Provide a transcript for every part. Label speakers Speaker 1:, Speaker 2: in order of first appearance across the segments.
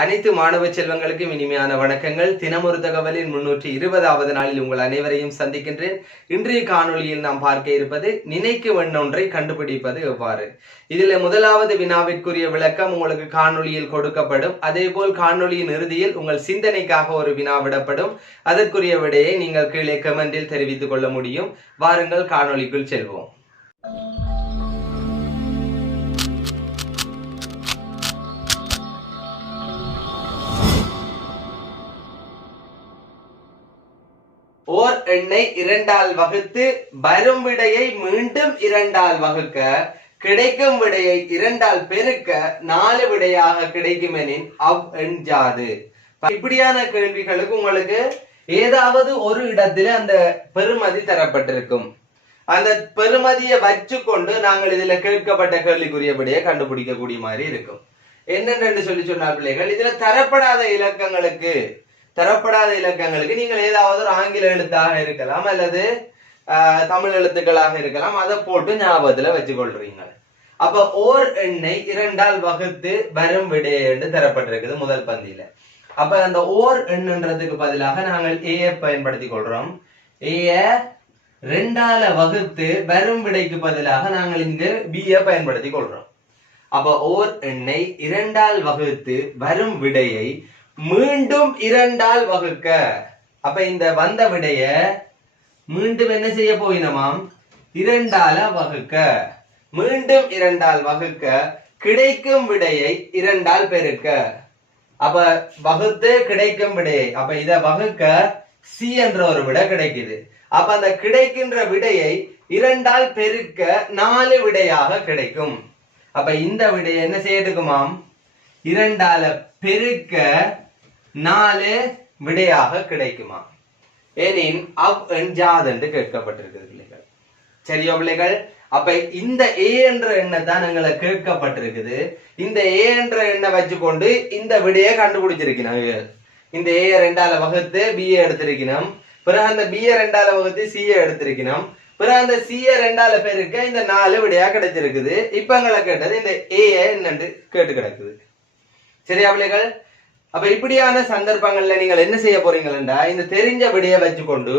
Speaker 1: அனைத்து மாணவ செல்வங்களுக்கும் இனிமையான வணக்கங்கள். தினமொரு தகவலின் முன்னூற்றி இருபதாவது நாளில் உங்கள் அனைவரையும் சந்திக்கின்றேன். இன்றைய காணொளியில் நாம் பார்க்க இருப்பது நினைக்கும் ஒன்றை கண்டுபிடிப்பது எவ்வாறு? இதில் முதலாவது வினாவிற்குரிய விளக்கம் உங்களுக்கு காணொளியில் கொடுக்கப்படும். அதேபோல் காணொளியின் இறுதியில் உங்கள் சிந்தனைக்காக ஒரு வினா விடப்படும். அதற்குரிய விடையை நீங்கள் கீழே கமெண்டில் தெரிவித்துக் கொள்ள முடியும். வாருங்கள் காணொளிக்குள் செல்வோம். ஓர் எண்ணை இரண்டால் வகுத்து வரும் விடையை மீண்டும் இரண்டால் வகுக்க கிடைக்கும் விடையை இரண்டால் பெருக்க நாலு விடையாக கிடைக்குமெனின் அவ் எண் ஜாது. இப்படியான கேள்விகளுக்கு உங்களுக்கு ஏதாவது ஒரு இடத்துல அந்த பெருமதி தரப்பட்டிருக்கும். அந்த பெறுமதியை வச்சுக்கொண்டு நாங்கள் இதுல கேட்கப்பட்ட கேள்விக்குரியபடியே கண்டுபிடிக்கக்கூடிய மாதிரி இருக்கும். என்னென்னு சொல்லி சொன்னார் பிள்ளைகள் இதுல தரப்படாத இலக்கங்களுக்கு தரப்படாத இலக்கங்களுக்கு நீங்கள் ஏதாவது ஒரு ஆங்கில எழுத்தாக இருக்கலாம் அல்லது ஆஹ், தமிழ் எழுத்துக்களாக இருக்கலாம். அதை போட்டு ஞாபகத்துல வச்சுக்கொள்றீங்க. அப்ப ஓர் எண்ணை இரண்டால் வகுத்து வரும் விடை என்று தரப்பட்டிருக்குது முதல் பந்தியில. அப்ப அந்த ஓர் எண்ணுன்றதுக்கு பதிலாக நாங்கள் ஏ பயன்படுத்தி கொள்றோம். ஏ ரெண்டால வகுத்து வரும் விடைக்கு பதிலாக நாங்கள் இங்கு பி பயன்படுத்தி கொள்றோம். அப்ப ஓர் எண்ணை இரண்டால் வகுத்து வரும் விடையை மீண்டும் இரண்டால் வகுக்க. அப்ப இந்த வந்த விடைய மீண்டும் என்ன செய்ய போயினமாம்? இரண்டால வகுக்க. மீண்டும் இரண்டால் வகுக்க. கிடைக்கும் விடையை இரண்டால் பெருக்க. அப்ப வகுத்து கிடைக்கும் விடையை அப்ப இத வகுக்க சி என்ற ஒரு விடை கிடைக்குது. அப்ப அந்த கிடைக்கின்ற விடையை இரண்டால் பெருக்க நாலு விடையாக கிடைக்கும். அப்ப இந்த விடையை என்ன செய்யட்டுக்குமாம் இரண்டால பெருக்க நாலு விடையாக கிடைக்குமா? எனின் அவ் ஜாத் என்று கேட்கப்பட்டிருக்கிறது பிள்ளைகள். சரியோ பிள்ளைகள் அப்ப இந்த ஏ என்ற எண்ணை தான் எங்களை கேட்கப்பட்டிருக்குது. இந்த ஏ என்ற எண்ணை வச்சுக்கொண்டு இந்த விடையை கண்டுபிடிச்சிருக்கணும். இந்த ஏ ரெண்டால வகுத்து பிஏ எடுத்திருக்கணும். பிறகு அந்த பிஏ ரெண்டால வகுத்து சிஏ எடுத்திருக்கணும். பிறகு அந்த சிஏ ரெண்டால பேருக்கு இந்த நாலு விடையா கிடைச்சிருக்குது. இப்ப எங்களை கேட்டது இந்த ஏ என்னன்னு கேட்டு கிடக்குது. சரியா பிள்ளைகள்? அப்ப இப்படியான சந்தர்ப்பங்கள்ல நீங்கள் என்ன செய்ய போறீங்கன்றா இந்த தெரிஞ்ச விடையை வச்சுக்கொண்டு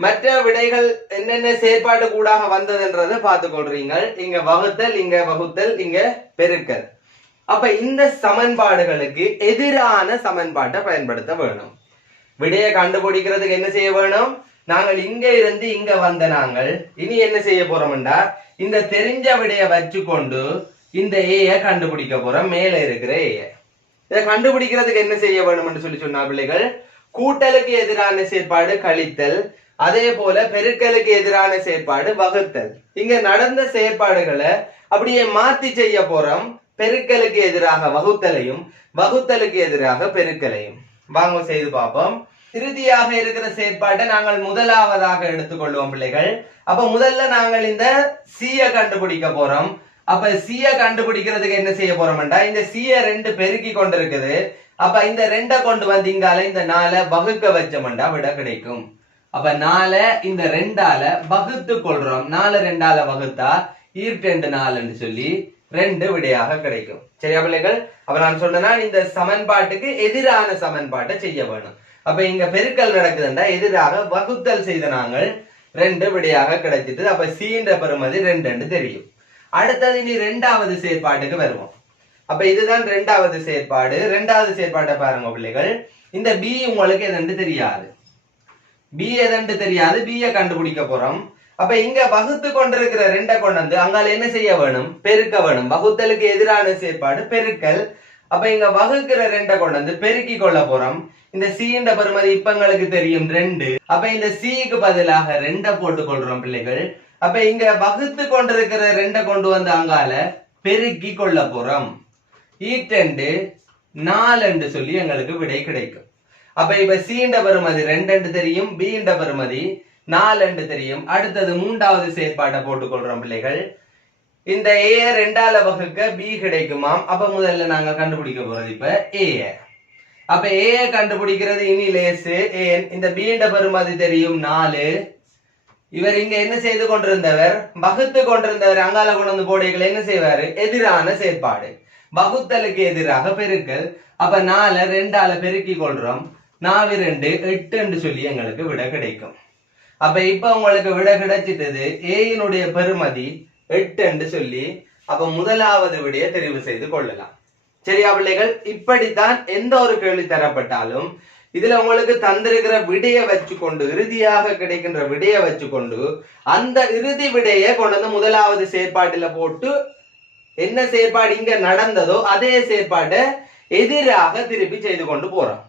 Speaker 1: மற்ற விடைகள் என்னென்ன செயற்பாடு கூடாக வந்ததுன்றதை பார்த்து கொள்றீங்க இங்க வகுத்தல் இங்க வகுத்தல் இங்க பெருக்கல். அப்ப இந்த சமன்பாடுகளுக்கு எதிரான சமன்பாட்டை பயன்படுத்த வேணும். விடையை கண்டுபிடிக்கிறதுக்கு என்ன செய்ய வேணும்? நாங்கள் இங்க இருந்து இங்க வந்த நாங்கள் இனி என்ன செய்ய போறோம்டா இந்த தெரிஞ்ச விடையை வச்சுக்கொண்டு இந்த ஏய கண்டுபிடிக்க போறோம். மேல இருக்கிற ஏயை இதை கண்டுபிடிக்கிறதுக்கு என்ன செய்ய வேணும்னு சொல்லி சொன்னா பிள்ளைகள் கூட்டலுக்கு எதிரான செயற்பாடு கழித்தல் அதே போல பெருக்கலுக்கு எதிரான செயற்பாடு வகுத்தல். இங்க நடந்த செயற்பாடுகளை அப்படியே மாத்தி செய்ய போறோம். பெருக்கலுக்கு எதிராக வகுத்தலையும் வகுத்தலுக்கு எதிராக பெருக்கலையும். வாங்க செய்து பார்ப்போம். இறுதியாக இருக்கிற செயற்பாட்டை நாங்கள் முதலாவதாக எடுத்துக்கொள்வோம் பிள்ளைகள். அப்ப முதல்ல நாங்கள் இந்த சீய கண்டுபிடிக்க போறோம். அப்ப சிய கண்டுபிடிக்கிறதுக்கு என்ன செய்ய போறோம்டா இந்த சிய ரெண்டு பெருக்கி கொண்டிருக்குது. அப்ப இந்த ரெண்டை கொண்டு வந்து இங்கால இந்த நாலை வகுக்க வச்சோம்டா விட கிடைக்கும். அப்ப நாலை இந்த ரெண்டால வகுத்து கொள்றோம். நாலு ரெண்டால வகுத்தா ஈர்டெண்டு நாலுன்னு சொல்லி ரெண்டு விடையாக கிடைக்கும். சரியா பிள்ளைகள்? அப்ப நான் சொன்னேன்னா இந்த சமன்பாட்டுக்கு எதிரான சமன்பாட்டை செய்ய வேணும். அப்ப இங்க பெருக்கல் நடக்குதுண்டா எதிராக வகுத்தல் செய்த நாங்கள் ரெண்டு விடையாக கிடைச்சிட்டு அப்ப சீன்ற பெறுமதி ரெண்டு தெரியும். அடுத்தது இனி ரெண்டாவது செயற்பாட்டுக்கு வருவோம். அப்ப இதுதான் ரெண்டாவது செயற்பாடு. ரெண்டாவது செயற்பாட்டை பாருங்க பிள்ளைகள். இந்த பி உங்களுக்கு எதென்று தெரியாது? பி எதென்று தெரியாது? பிய கண்டுபிடிக்க போறோம். அப்ப இங்க வகுத்து கொண்டிருக்கிற ரெண்டை கொண்டு வந்து அங்கால என்ன செய்ய வேணும்? பெருக்க வேணும். வகுத்தலுக்கு எதிரான செயற்பாடு பெருக்கல். அப்ப இங்க வகுக்கிற ரெண்டை கொண்டு வந்து பெருக்கி கொள்ள போறோம். இந்த சீன்ற பெருமதி இப்ப எங்களுக்கு தெரியும் ரெண்டு. அப்ப இந்த சிக்கு பதிலாக ரெண்டை போட்டுக் கொள்றோம் பிள்ளைகள். அப்ப இங்க வகுத்து கொண்டிருக்கிற ரெண்டை கொண்டு வந்து அங்கால பெருக்கி கொள்ள போறோம். ஈட்டெண்டு நாலண்டு சொல்லி எங்களுக்கு விடை கிடைக்கும். அப்ப இப்ப சீண்ட பெறுமதி ரெண்டு தெரியும் பீண்ட பெறுமதி நாலண்டு தெரியும். அடுத்தது மூன்றாவது செயற்பாட்டை போட்டுக்கொள்றோம் பிள்ளைகள். இந்த ஏ ரெண்டால வகுக்க பி கிடைக்குமாம். அப்ப முதல்ல நாங்க கண்டுபிடிக்க போறது இப்ப ஏ அப்ப ஏ கண்டுபிடிக்கிறது இனி லேசு. ஏன்? இந்த பீண்ட பெறுமதி தெரியும் நாலு. இவர் இங்க என்ன செய்து கொண்டிருந்தவர்? வகுத்து கொண்டிருந்தவர் அங்கால கொண்டு போடைகள் என்ன செய்வாரு? எதிரான செயற்பாடு. வகுத்தலுக்கு எதிராக பெருக்கல். அப்ப நாலு ரெண்டால பெருக்கி கொள்றோம். நாலு ரெண்டு எட்டுன்னு சொல்லி எங்களுக்கு விட கிடைக்கும். அப்ப இப்ப உங்களுக்கு விட கிடைச்சிட்டது ஏயினுடைய பெருமதி எட்டுன்னு சொல்லி அப்ப முதலாவது விடைய தெரிவு செய்து கொள்ளலாம். சரியா பிள்ளைகள்? இப்படித்தான் எந்த ஒரு கேள்வி தரப்பட்டாலும் இதுல உங்களுக்கு தந்திருக்கிற விடைய வச்சுக்கொண்டு இறுதியாக கிடைக்கின்ற விடைய வச்சுக்கொண்டு அந்த இறுதி விடைய கொண்டு வந்து முதலாவது செயற்பாட்டுல போட்டு என்ன செயற்பாடு இங்க நடந்ததோ அதே செயற்பாட்டை எதிராக திருப்பி செய்து கொண்டு போறோம்.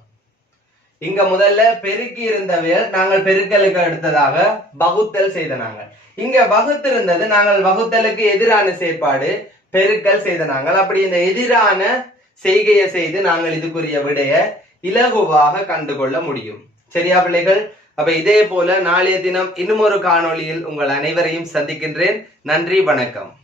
Speaker 1: இங்க முதல்ல பெருக்கி இருந்தவையல் நாங்கள் பெருக்கலுக்கு அடுத்ததாக வகுத்தல் செய்த நாங்கள். இங்க வகுத்து இருந்தது நாங்கள் வகுத்தலுக்கு எதிரான செயற்பாடு பெருக்கல் செய்த நாங்கள். அப்படி இந்த எதிரான செய்கையை செய்து நாங்கள் இதுக்குரிய விடைய இலகுவாக கண்டுகொள்ள முடியும். சரியா பிள்ளைகள்? அப்ப இதே போல நாளைய தினம் இன்னும் ஒரு காணொளியில் உங்கள் அனைவரையும் சந்திக்கின்றேன். நன்றி வணக்கம்.